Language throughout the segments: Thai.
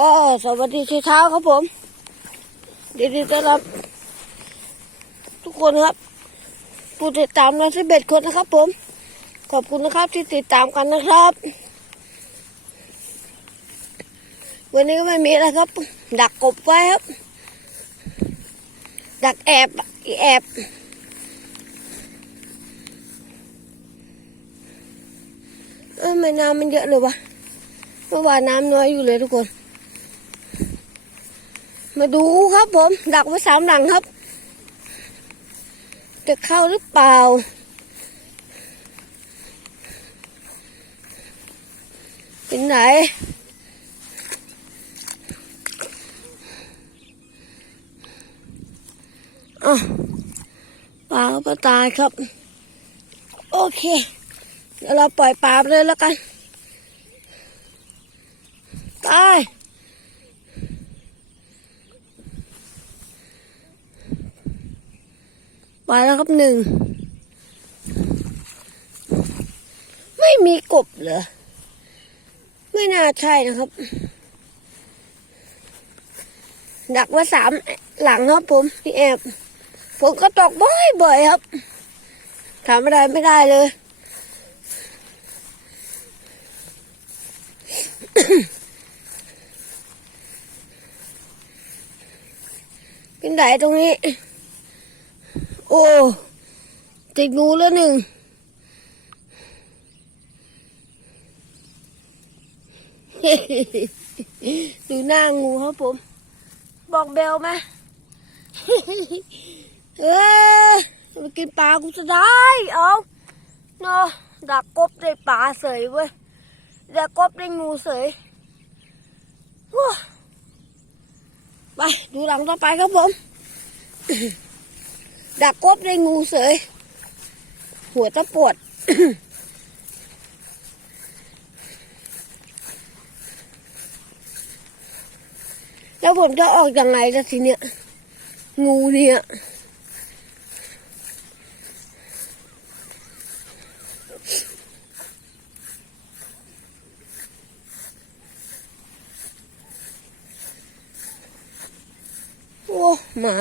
ก็สวัสดีเช้าครับผมดีดีต้อนรับ ทุกคนครับ ผู้ติดตามเราสิบเอ็ดคนนะครับ ผม ขอบคุณนะครับที่ติดตามกันนะครับ วันนี้ก็ไม่มีอะไรครับ ดักกบไว้ครับ ดักแอบแอบเออไม่น้ำมันเยอะเลยวะเมื่อวานน้ำน้อยอยู่เลยทุกคน มาดูครับผม ดักไว้สามหลังครับ จะเข้าหรือเปล่า เป็นไหน อะปลาตายครับ โอเค เดี๋ยวเราปล่อยปลาไปเลยแล้วกัน ตาย ไปแล้วครับหนึ่ง ไม่มีกบเหรอ ไม่น่าใช่นะครับ ดักไว้สามหลังครับผมพี่แอบ ผมก็ตกบ่อยๆครับทำอะไรไม่ได้เลย เป็นไหนตรงนี้ โอ้ติดงูแล้วหนึ่งดูหน้างูครับผม บอกเบลไหมเอ้ยไปกินปลากูจะได้ เอาเนาะดักกบได้ปลาเสยเว้ยดักกบได้งูเสยว้าไป ดูหลังต่อไปครับผม ดักกบได้งูเสย หัวตะปวด แล้วผมจะออกยังไงล่ะทีเนี้ย งูเนี่ยโอ้หมา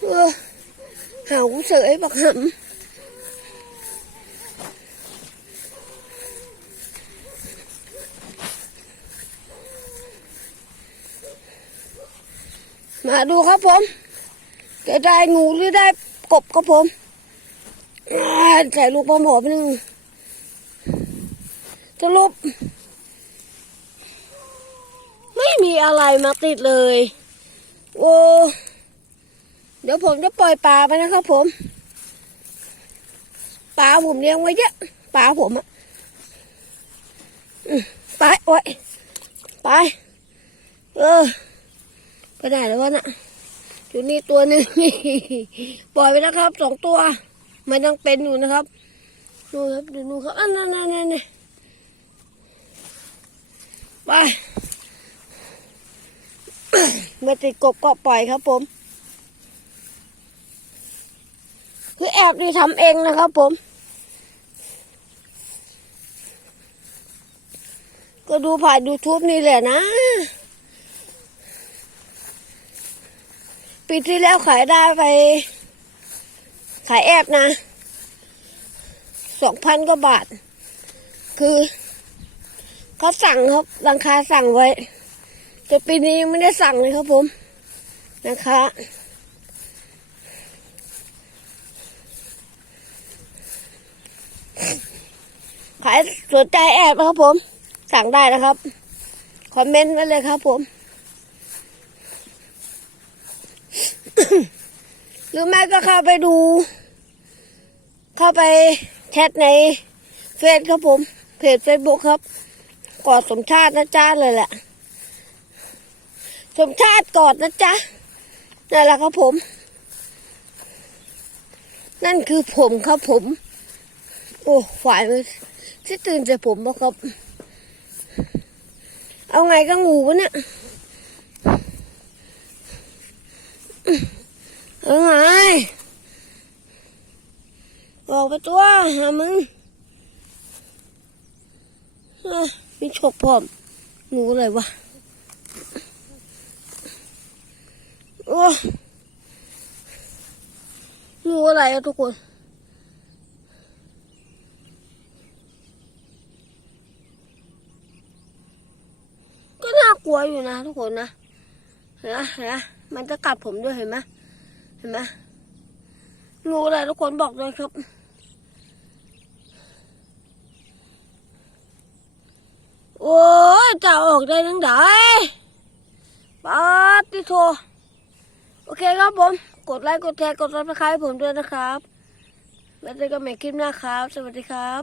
เออ หาเสยบักหำมาดูครับผม จะได้งูหรือได้กบครับผมใส่ลูกปลาหมอไปหนึ่งสรุปไม่มีอะไรมาติดเลย โอ้ เดี๋ยวผมจะปล่อยปลาไปนะครับผม ปลาผมเลี้ยงไว้เยอะ ปลาผมอะไปโอ้ยไป เออ ไปไหนแล้ววะน่ะ อยู่นี่ตัวหนึ่งปล่อยไปนะครับสองตัว มันยังเป็นอยู่นะครับ ดูครับดูนูครับอันนั้นนั่นนั่นนั่นไปเมื่อติดกบก็ปล่อยครับผม คื อแอบนี่ทำเองนะครับผม ก็ดูผ่านยูทูบนี่แหละนะ ปีที่แล้วขายได้ไป ขายแอบนะสองพันกว่าบาท คือเขาสั่งครับราคาสั่งไว้ แต่ปีนี้ไม่ได้สั่งเลยครับผมนะคะ ขายสนใจแอบนะครับผม สั่งได้นะครับ คอมเมนต์ไว้เลยครับผม หรือไม่ก็เข้าไปดู เข้าไปแชทในเฟซครับผม เพจเฟซบุ๊กครับ กอดสมชาตินะจ้าเลยแหละ สมชาติกอดนะจ๊ะนั่นแหละครับผม นั่นคือผมครับผม โอ้ฝ่ายมันที่ตื่นใจผมบ่ครับ เอาไงก็งูวะเนี่ยเอาไงออกไปตัวหามึงมีฉกพร้อมงูอะไรวะโอ้งูอะไรอะทุกคน ก็น่ากลัวอยู่นะทุกคนนะเห็นไหมเห็นไหมมันจะกัดผมด้วยเห็นไหมเห็นไหมงูอะไรทุกคนบอกเลยครับโอ้ยจะอออกได้ทั้งไดปาติโทโอเคครับผม กดไลค์ กดแชร์ กดซับสไครต์ผมด้วยนะครับ แล้วเจอกันใหม่คลิปหน้าครับ สวัสดีครับ